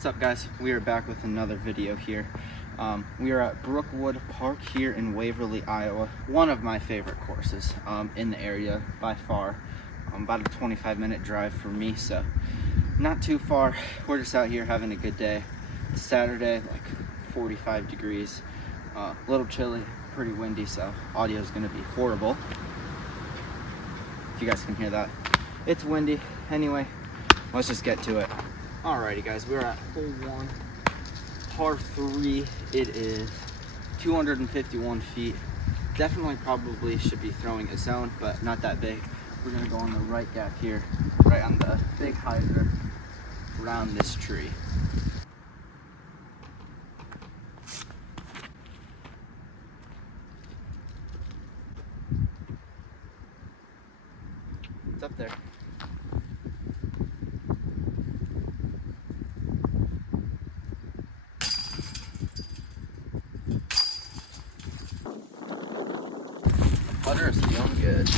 What's up, guys? We are back with another video here. We are at Brookwood Park here in Waverly, Iowa. One of my favorite courses in the area by far. About a 25-minute drive for me, so not too far. We're just out here having a good day. It's Saturday, like 45 degrees. A little chilly, pretty windy, so audio is going to be horrible. If you guys can hear that. It's windy. Anyway, let's just get to it. Alrighty, guys, we're at hole 1, par 3. It is 251 feet. Definitely probably should be throwing a zone, but not that big. We're gonna go on the right gap here, right on the big hyzer, around this tree. It's up there. Putter is feeling good.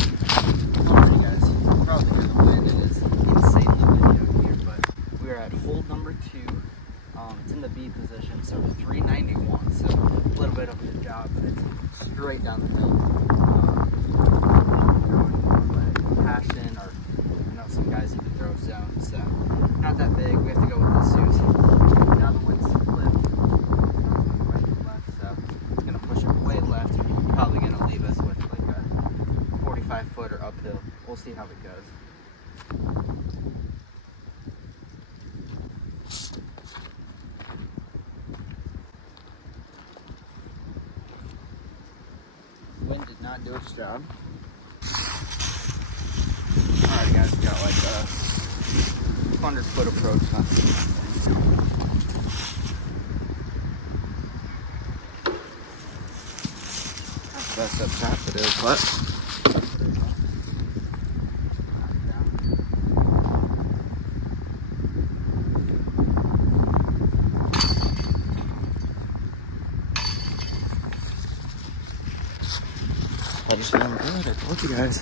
Alright, guys, probably hear the wind. It is insanely windy out here, but we're at hole number 2. It's in the B position, so 391. So a little bit of a job, but it's straight down the hill. Passion, or I know some guys even throw zones, so not that big. We have to go with the Zeus. Now the wind's flipped, right to left, so it's gonna push it way left. Probably gonna leave us with like a 45-footer uphill. We'll see how it goes. Wind did not do its job. Alright, guys, we got like a 100-foot approach. Not too bad. That's the best up top it is, but I just feeling good. I told you guys.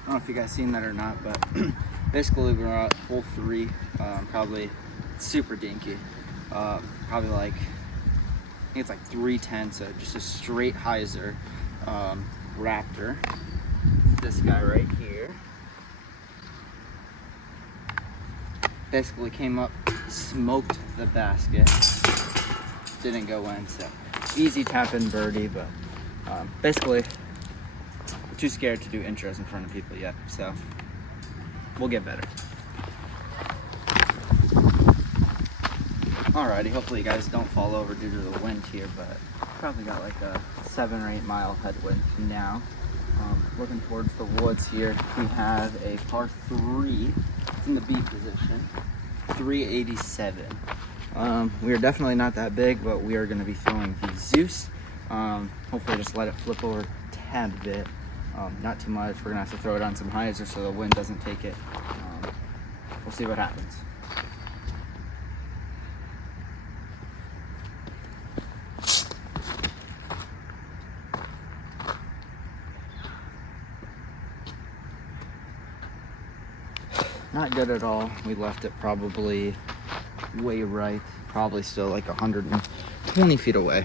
I don't know if you guys seen that or not, but basically we're at hole 3, probably super dinky, probably like, I think it's like 310, so just a straight hyzer Raptor. This guy right here basically came up, smoked the basket, didn't go in, so easy tap in birdie, but basically too scared to do intros in front of people yet, so we'll get better. Alrighty, hopefully you guys don't fall over due to the wind here, but probably got like a 7 or 8 mile headwind now. Looking towards the woods here, we have a par 3. It's in the B position, 387. We are definitely not that big, but we are going to be throwing the Zeus. Hopefully just let it flip over a tad bit. Not too much. We're gonna have to throw it on some hyzer so the wind doesn't take it. We'll see what happens. Not good at all. We left it probably way right. Probably still like 120 feet away.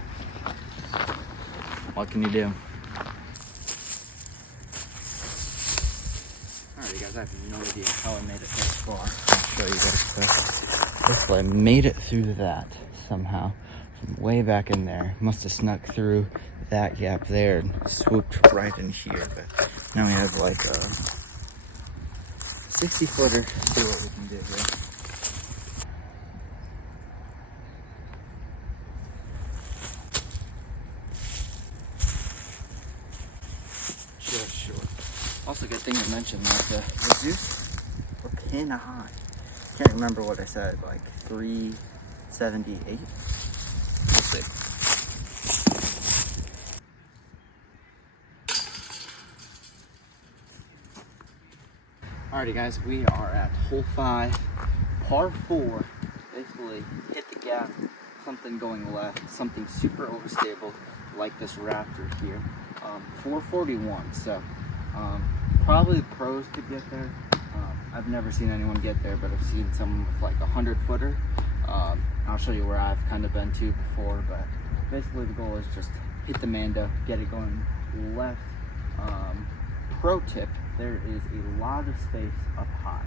What can you do? I have no idea how I made it this far. I'll show you guys quick. Basically, I made it through that somehow from way back in there. Must have snuck through that gap there and swooped right in here. But now we have like a 60-footer. See what we can do here. Just short. Also, good thing to mention that the Zeus were pin high. Can't remember what I said, like 378. We'll see. Alrighty, guys, we are at hole 5, par 4. basically hit the gap, something going left, something super overstable like this Raptor here. 441, so probably the pros could get there. I've never seen anyone get there, but I've seen someone with like a 100-footer. I'll show you where I've kind of been to before, but basically the goal is just hit the Mando, get it going left. Pro tip, there is a lot of space up high,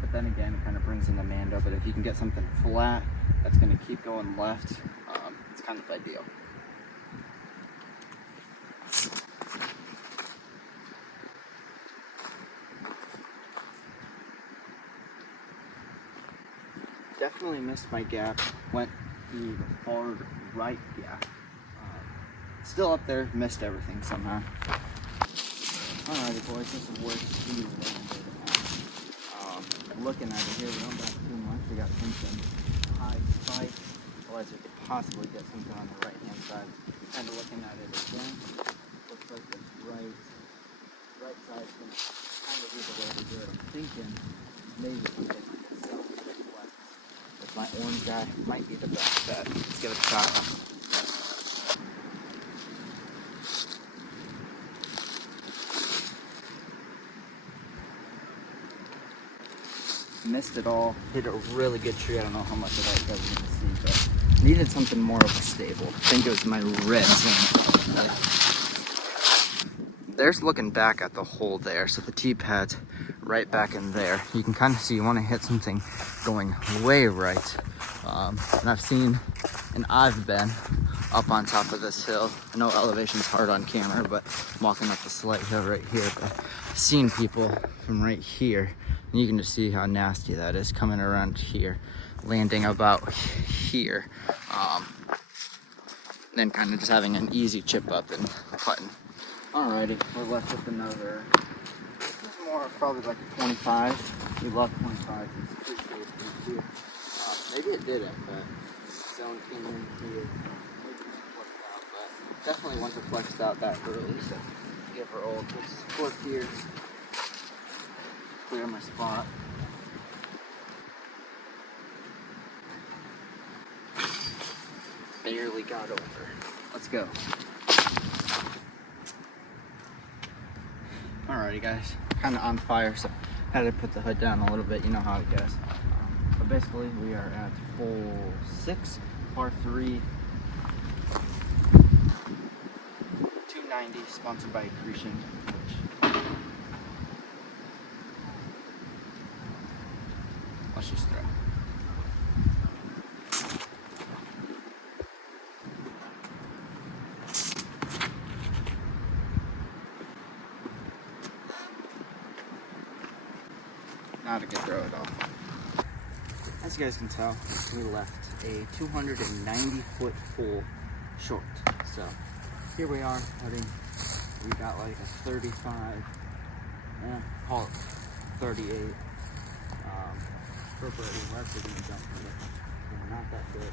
but then again it kind of brings in the Mando, but if you can get something flat that's going to keep going left, it's kind of ideal. Definitely missed my gap, went the far right gap. Still up there, missed everything somehow. Alrighty boys, this is where we landed at. Looking at it here, we don't got too much. We got something high spike, otherwise we could possibly get something on the right hand side. Kind of looking at it again, looks like this right side is going to kind of be the way to do it. I'm thinking maybe we can self-reflect with my orange guy, might be the best bet. Let's give it a shot. Missed it all, hit a really good tree. I don't know how much of that you guys are going to see, but needed something more of a stable. I think it was my ribs. There's looking back at the hole there, so the T-pad's right back in there. You can kind of see you want to hit something going way right. And I've seen, and I've been up on top of this hill. I know elevation's hard on camera, but I'm walking up the slight hill right here. But I've seen people from right here, and you can just see how nasty that is coming around here, landing about here. Then kind of just having an easy chip up and putting. Alrighty, we're left with another, this is more probably like a 25. We love 25, it's pretty safe here. Maybe it didn't, but zone came in here. Maybe it flexed out, but definitely wouldn't have flexed out that early, so give her old good support here. Clear my spot. Barely got over. Let's go. Alrighty guys, kind of on fire, so had to put the hood down a little bit, you know how it goes. But basically we are at hole 6, par 3, 290, sponsored by Accretion, which, let's just throw. Not a good throw at all. As you guys can tell, we left a 290-foot hole short. So here we are putting. We got like a 35, call it 38. For birdie, we're actually going to jump with it. So not that good.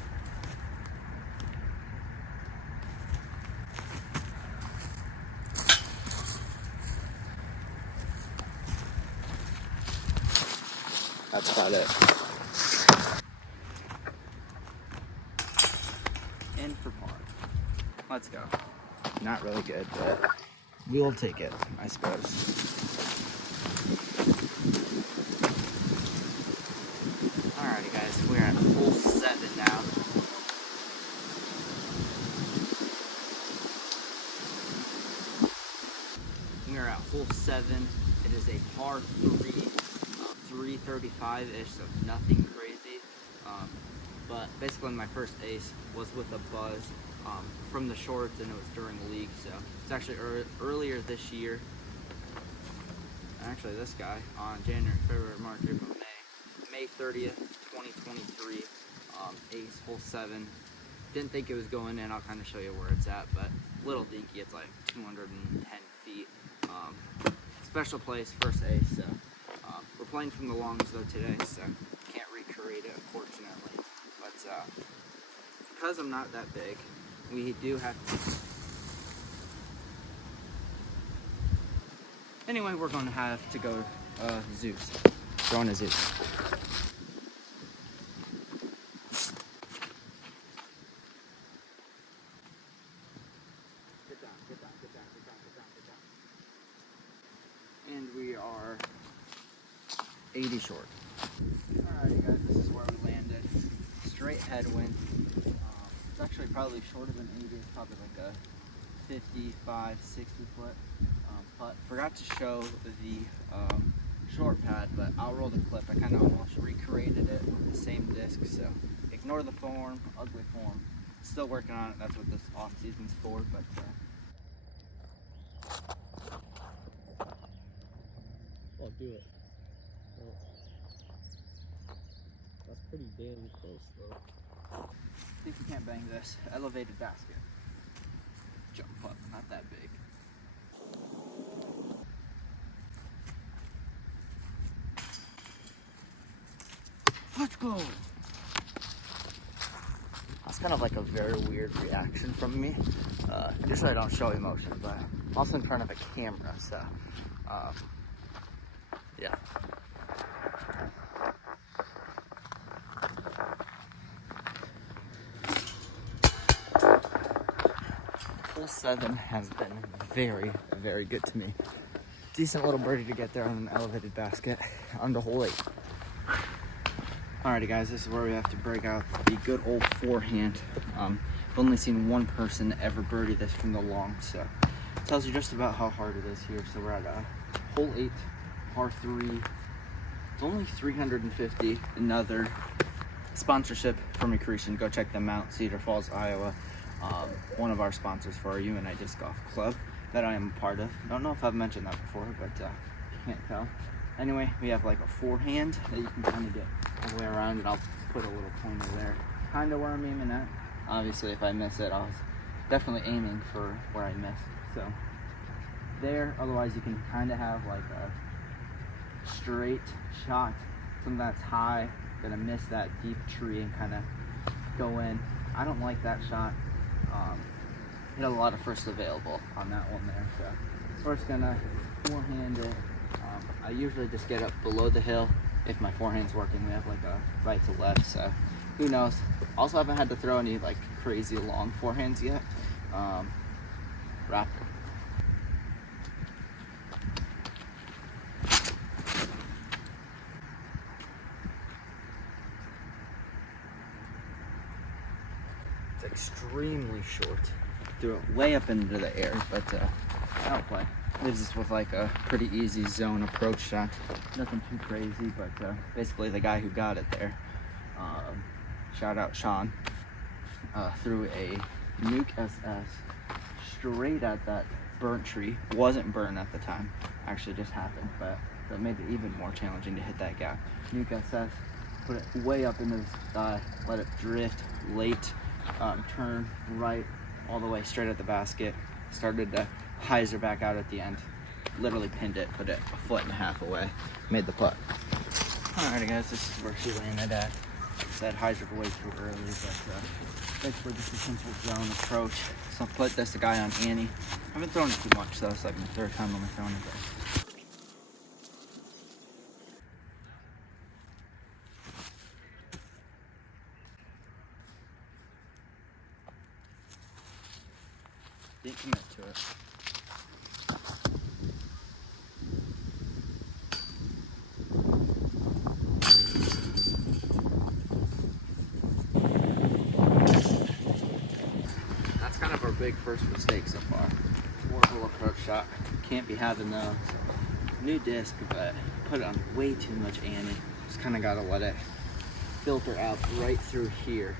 That's about it. In for par. Let's go. Not really good, but we'll take it, I suppose. Alrighty guys, we're at hole 7 now. We are at hole 7. It is a par 3. 335-ish, so nothing crazy. But basically my first ace was with a buzz from the shorts, and it was during the league, so it's actually earlier this year. Actually this guy on January, February, March, April, May 30th, 2023, ace, hole 7. Didn't think it was going in. I'll kind of show you where it's at, but little dinky, it's like 210 feet. Special place, first ace, so we're playing from the longs though today, so can't recreate it unfortunately. But because I'm not that big, we do have to. Anyway, we're going to have to go Zeus. Throwing a Zeus. 80 short. Alrighty guys, this is where we landed. Straight headwind. It's actually probably shorter than 80. It's probably like a 55, 60 foot putt. Forgot to show the short pad, but I'll roll the clip. I kind of almost recreated it with the same disc, so ignore the form, ugly form. Still working on it. That's what this off season's for, but oh, do it. Oh. That's pretty damn close though. I think you can't bang this. Elevated basket. Jump up, not that big. Let's go! That's kind of like a very weird reaction from me. Usually I don't show emotion, but I'm also in front of a camera, so yeah. Hole 7 has been very, very good to me. Decent little birdie to get there on an elevated basket onto hole 8. Alrighty guys, this is where we have to break out the good old forehand. I've only seen one person ever birdie this from the long, so it tells you just about how hard it is here. So we're at hole 8, par 3. It's only 350. Another sponsorship from Accretion. Go check them out. Cedar Falls, Iowa. One of our sponsors for our UNI Disc Golf Club that I am a part of. Don't know if I've mentioned that before, but can't tell. Anyway, we have like a forehand that you can kind of get all the way around, and I'll put a little pointer there. Kind of where I'm aiming at. Obviously, if I miss it, I was definitely aiming for where I missed. So there, otherwise you can kind of have like a straight shot, something that's high, gonna miss that deep tree and kind of go in. I don't like that shot. Hit a lot of first available on that one there, so we're just gonna forehand it. I usually just get up below the hill if my forehand's working. We have like a right to left, so who knows. Also haven't had to throw any like crazy long forehands yet. Raptor. It's extremely short. Threw it way up into the air, but that'll play. Leaves us with like a pretty easy zone approach shot. Nothing too crazy, but basically the guy who got it there, shout out Sean, threw a Nuke SS straight at that burnt tree. Wasn't burnt at the time, actually just happened, but that made it even more challenging to hit that gap. Nuke SS, put it way up into the sky, let it drift late, turn right all the way straight at the basket, started to hyzer back out at the end, literally pinned it, put it a foot and a half away, made the putt. Alrighty guys, this is where she landed at. Like I said, hyzered way too early, but basically just a simple zone approach. So I'll put this guy on Annie. I haven't thrown it too much though, it's like my third time I'm throwing it there. Didn't commit to it. That's kind of our big first mistake so far. Horrible approach shot. Can't be having those. New disc, but put it on way too much Annie. Just kind of gotta let it filter out right through here.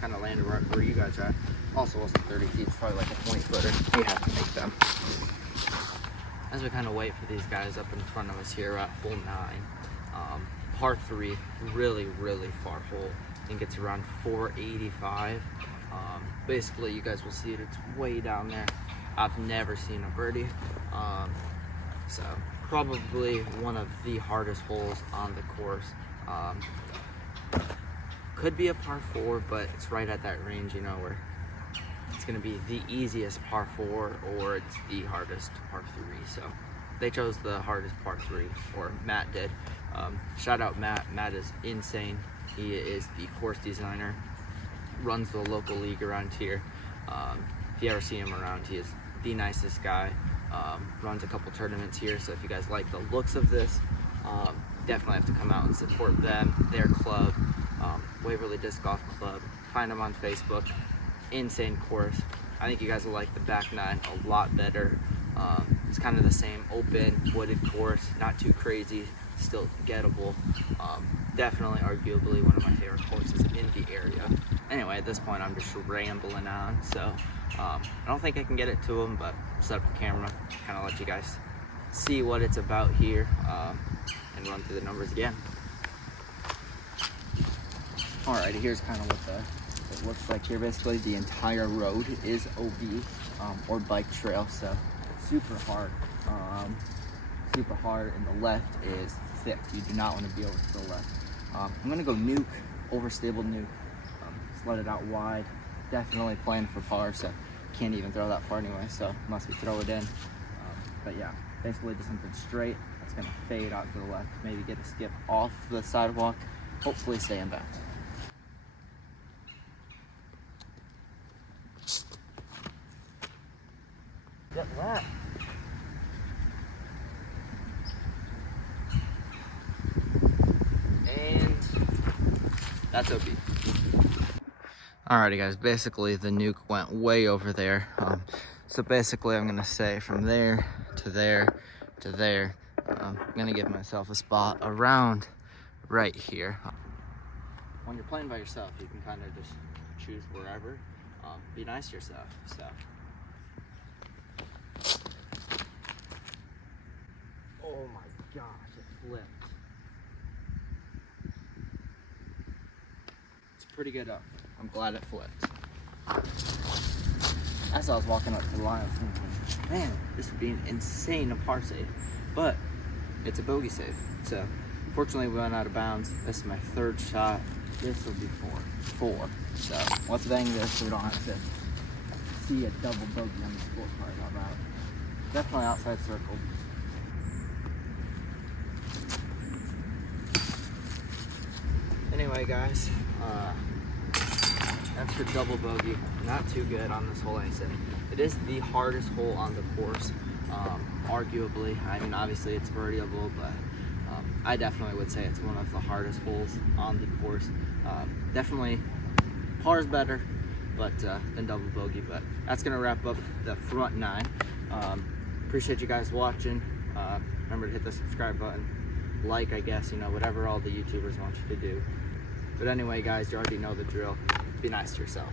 Kind of landed right where you guys are at. Also wasn't 30 feet, it's probably like a 20 footer. We have to make them. As we kind of wait for these guys up in front of us here at hole 9, par 3, really, really far hole. I think it's around 485. Basically, you guys will see it, it's way down there. I've never seen a birdie. So probably one of the hardest holes on the course. Could be a par 4, but it's right at that range, you know, where it's going to be the easiest par 4 or it's the hardest par 3. So they chose the hardest par 3, or Matt did. Shout out Matt. Matt is insane. He is the course designer, runs the local league around here. If you ever see him around, he is the nicest guy. Runs a couple tournaments here, so if you guys like the looks of this, definitely have to come out and support them, their club, Waverly Disc Golf Club. Find them on Facebook. Insane course. I think you guys will like the back nine a lot better. It's kind of the same open wooded course, not too crazy, still gettable. Definitely arguably one of my favorite courses in the area. Anyway, at this point I'm just rambling on, so I don't think I can get it to them, but I'll set up the camera, kind of let you guys see what it's about here, and run through the numbers again. Alrighty, here's kind of what it looks like here. Basically, the entire road is OB, or bike trail, so super hard. Super hard, and the left is thick. You do not want to be over to the left. I'm gonna go nuke, overstable nuke, just let it out wide. Definitely playing for par, so can't even throw that far anyway, so unless we throw it in. But yeah, basically just something straight that's gonna fade out to the left. Maybe get a skip off the sidewalk, hopefully staying back. Get left. And that's OB. Alrighty guys, basically the nuke went way over there. So basically I'm gonna say from there to there to there, I'm gonna give myself a spot around right here. When you're playing by yourself, you can kind of just choose wherever. Be nice to yourself, so. Oh my gosh, it flipped. It's pretty good up. I'm glad it flipped. As I was walking up to the line, I was thinking, man, this would be an insane par save. But it's a bogey save. So fortunately we went out of bounds. This is my third shot. This will be four. So let's bang this so we don't have to see a double bogey on the scorecard. How about it? Definitely outside circle. Anyway guys, that's for double bogey. Not too good on this hole, I said. It is the hardest hole on the course, arguably. I mean, obviously it's birdieable, but I definitely would say it's one of the hardest holes on the course. Definitely par is better, but than double bogey. But that's gonna wrap up the front nine. Appreciate you guys watching. Remember to hit the subscribe button, like, I guess, you know, whatever all the YouTubers want you to do. But anyway, guys, you already know the drill. Be nice to yourself.